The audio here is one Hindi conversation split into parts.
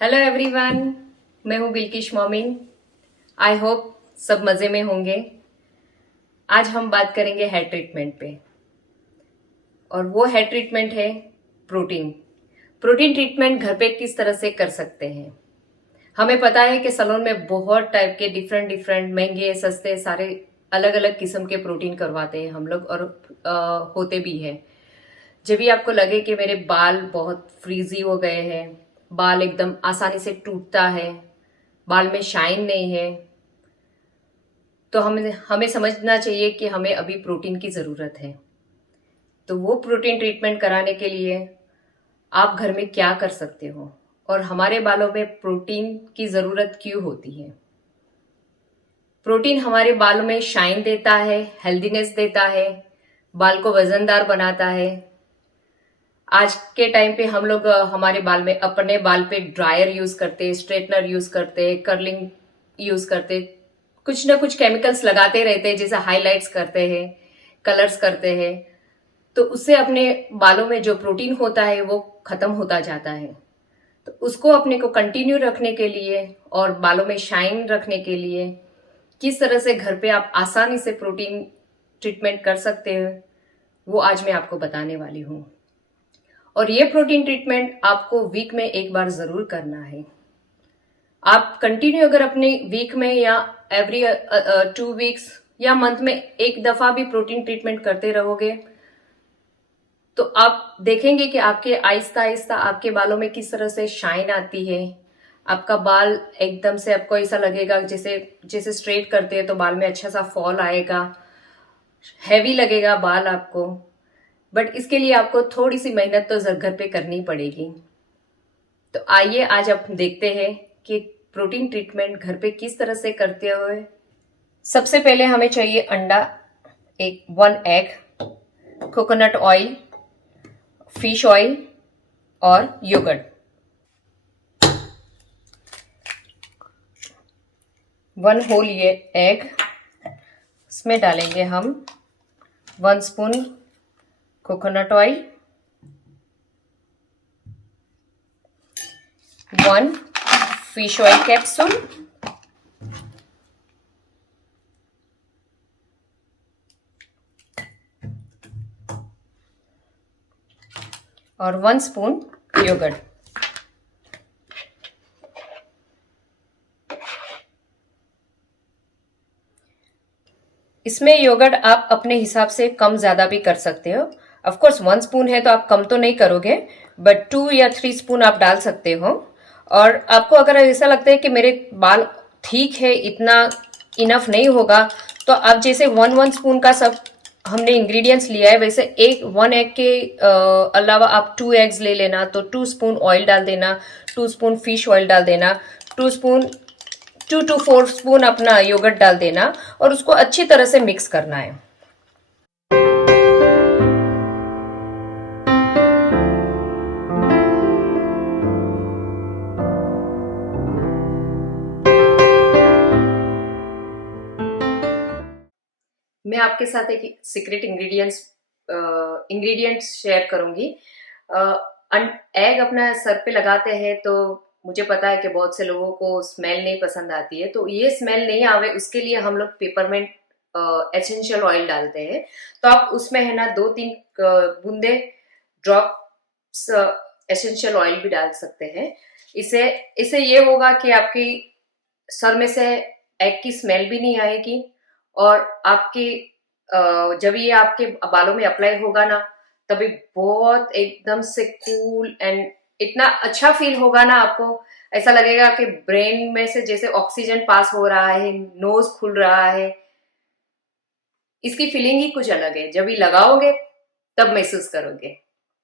हेलो एवरीवन, मैं हूँ बिल्किश मोमिन। आई होप सब मज़े में होंगे। आज हम बात करेंगे हेयर ट्रीटमेंट पे, और वो हेयर ट्रीटमेंट है प्रोटीन। प्रोटीन ट्रीटमेंट घर पे किस तरह से कर सकते हैं। हमें पता है कि सैलून में बहुत टाइप के डिफरेंट डिफरेंट महंगे सस्ते सारे अलग अलग किस्म के प्रोटीन करवाते हैं हम लोग, और होते भी हैं। जब भी आपको लगे कि मेरे बाल बहुत फ्रीजी हो गए हैं, बाल एकदम आसानी से टूटता है, बाल में शाइन नहीं है, तो हमें हमें समझना चाहिए कि हमें अभी प्रोटीन की ज़रूरत है। तो वो प्रोटीन ट्रीटमेंट कराने के लिए आप घर में क्या कर सकते हो, और हमारे बालों में प्रोटीन की ज़रूरत क्यों होती है। प्रोटीन हमारे बालों में शाइन देता है, हेल्दीनेस देता है, बाल को वजनदार बनाता है। आज के टाइम पे हम लोग हमारे बाल में अपने बाल पे ड्रायर यूज करते, स्ट्रेटनर यूज करते, कर्लिंग यूज करते, कुछ ना कुछ केमिकल्स लगाते रहते हैं, जैसे हाइलाइट्स करते हैं, कलर्स करते हैं। तो उससे अपने बालों में जो प्रोटीन होता है वो खत्म होता जाता है। तो उसको अपने को कंटिन्यू रखने के लिए और बालों में शाइन रखने के लिए किस तरह से घर पे आप आसानी से प्रोटीन ट्रीटमेंट कर सकते हैं, वो आज मैं आपको बताने वाली हूँ। और ये प्रोटीन ट्रीटमेंट आपको वीक में एक बार जरूर करना है। आप कंटिन्यू अगर अपने वीक में या एवरी 2 वीक्स या मंथ में एक दफा भी प्रोटीन ट्रीटमेंट करते रहोगे, तो आप देखेंगे कि आपके आहिस्ता आहिस्ता आपके बालों में किस तरह से शाइन आती है। आपका बाल एकदम से आपको ऐसा लगेगा जैसे जैसे स्ट्रेट करते हैं तो बाल में अच्छा सा फॉल आएगा, हैवी लगेगा बाल आपको। बट इसके लिए आपको थोड़ी सी मेहनत तो घर पे करनी पड़ेगी। तो आइए आज आप देखते हैं कि प्रोटीन ट्रीटमेंट घर पे किस तरह से करते हुए। सबसे पहले हमें चाहिए अंडा, 1 egg, coconut oil, fish oil और योगर्ट। 1 होल ये एग, इसमें डालेंगे हम 1 spoon coconut oil, 1 fish oil capsule, और 1 स्पून योगर्ट। इसमें योगर्ट आप अपने हिसाब से कम ज्यादा भी कर सकते हो। ऑफ कोर्स 1 स्पून है तो आप कम तो नहीं करोगे, बट 2 या 3 स्पून आप डाल सकते हो। और आपको अगर ऐसा लगता है कि मेरे बाल ठीक है, इतना इनफ नहीं होगा, तो आप जैसे 1 स्पून का सब हमने इंग्रेडिएंट्स लिया है, वैसे 1 एग के अलावा आप 2 एग्स ले लेना, तो 2 स्पून ऑयल डाल देना, 2 स्पून फिश ऑयल डाल देना, 2 to 4 स्पून अपना योगर्ट डाल देना, और उसको अच्छी तरह से मिक्स करना है। मैं आपके साथ एक सीक्रेट इंग्रेडिएंट्स शेयर करूंगी। एग अपना सर पे लगाते हैं तो मुझे पता है कि बहुत से लोगों को स्मेल नहीं पसंद आती है, तो ये स्मेल नहीं आवे उसके लिए हम लोग पेपरमेंट एसेंशियल ऑयल डालते हैं। तो आप उसमें है ना 2-3 बूंदे ड्रॉप्स एसेंशियल ऑयल भी डाल सकते हैं। इसे इससे ये होगा कि आपकी सर में से एग की स्मेल भी नहीं आएगी, और आपकी जब ये आपके बालों में अप्लाई होगा ना, तभी बहुत एकदम से कूल एंड इतना अच्छा फील होगा ना आपको। ऐसा लगेगा कि ब्रेन में से जैसे ऑक्सीजन पास हो रहा है, नोज खुल रहा है। इसकी फीलिंग ही कुछ अलग है, जब ये लगाओगे तब महसूस करोगे।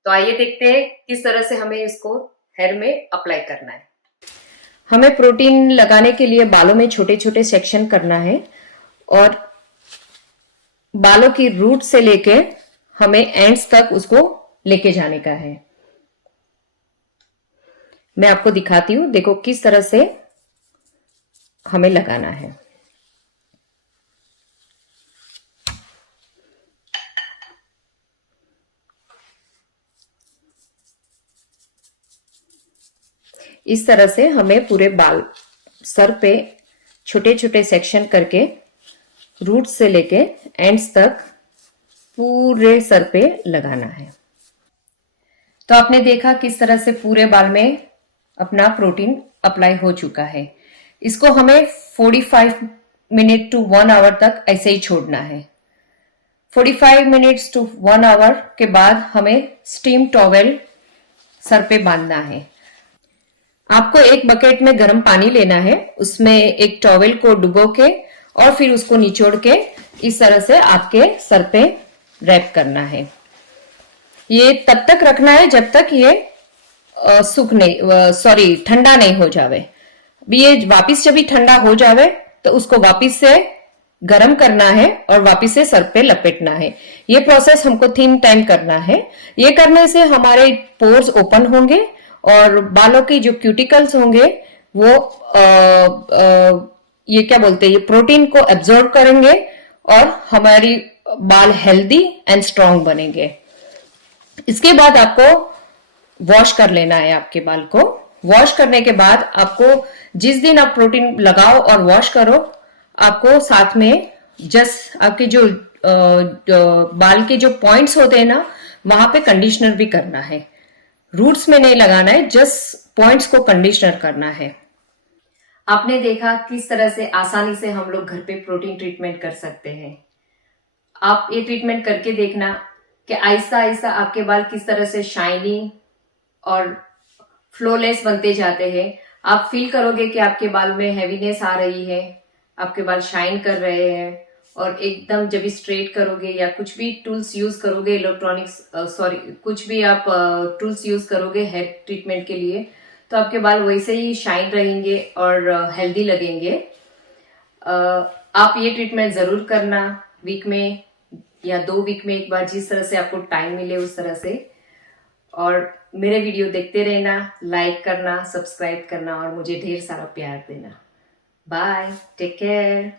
तो आइए देखते हैं किस तरह से हमें इसको हेयर में अप्लाई करना है। हमें प्रोटीन लगाने के लिए बालों में छोटे छोटे सेक्शन करना है, और बालों की रूट से लेके हमें एंड्स तक उसको लेके जाने का है। मैं आपको दिखाती हूं, देखो किस तरह से हमें लगाना है। इस तरह से हमें पूरे बाल सर पे छोटे छोटे सेक्शन करके रूट से लेके एंड्स तक पूरे सर पे लगाना है। तो आपने देखा किस तरह से पूरे बाल में अपना प्रोटीन अप्लाई हो चुका है। इसको हमें 45 मिनट टू 1 आवर तक ऐसे ही छोड़ना है। 45 मिनट्स टू 1 आवर के बाद हमें स्टीम टॉवेल सर पे बांधना है। आपको एक बकेट में गर्म पानी लेना है, उसमें एक टॉवेल को डुबो के और फिर उसको निचोड़ के इस तरह से आपके सर पे रैप करना है। ये तब तक रखना है जब तक ये ठंडा नहीं हो जावे। अभी ये वापिस जब भी ठंडा हो जावे तो उसको वापिस से गरम करना है और वापिस से सर पे लपेटना है। ये प्रोसेस हमको 3 टाइम करना है। ये करने से हमारे पोर्स ओपन होंगे और बालों की जो क्यूटिकल्स होंगे वो ये क्या बोलते हैं, ये प्रोटीन को एब्जॉर्ब करेंगे और हमारी बाल हेल्दी एंड स्ट्रांग बनेंगे। इसके बाद आपको वॉश कर लेना है आपके बाल को। वॉश करने के बाद आपको जिस दिन आप प्रोटीन लगाओ और वॉश करो, आपको साथ में जस्ट आपके जो बाल के जो पॉइंट्स होते हैं ना, वहां पे कंडीशनर भी करना है। रूट्स में नहीं लगाना है, जस्ट पॉइंट्स को कंडीशनर करना है। आपने देखा किस तरह से आसानी से हम लोग घर पे प्रोटीन ट्रीटमेंट कर सकते हैं। आप ये ट्रीटमेंट करके देखना कि आहिस्ता आहिस्ता आपके बाल किस तरह से शाइनिंग और फ्लोलेस बनते जाते हैं। आप फील करोगे कि आपके बाल में हैवीनेस आ रही है, आपके बाल शाइन कर रहे हैं और एकदम जब भी स्ट्रेट करोगे या कुछ भी टूल्स यूज करोगे, कुछ भी आप टूल्स यूज करोगे हेयर ट्रीटमेंट के लिए, तो आपके बाल वैसे ही शाइन रहेंगे और हेल्दी लगेंगे। आप ये ट्रीटमेंट जरूर करना, वीक में या 2 वीक में एक बार, जिस तरह से आपको टाइम मिले उस तरह से। और मेरे वीडियो देखते रहना, लाइक करना, सब्सक्राइब करना और मुझे ढेर सारा प्यार देना। Bye, take care.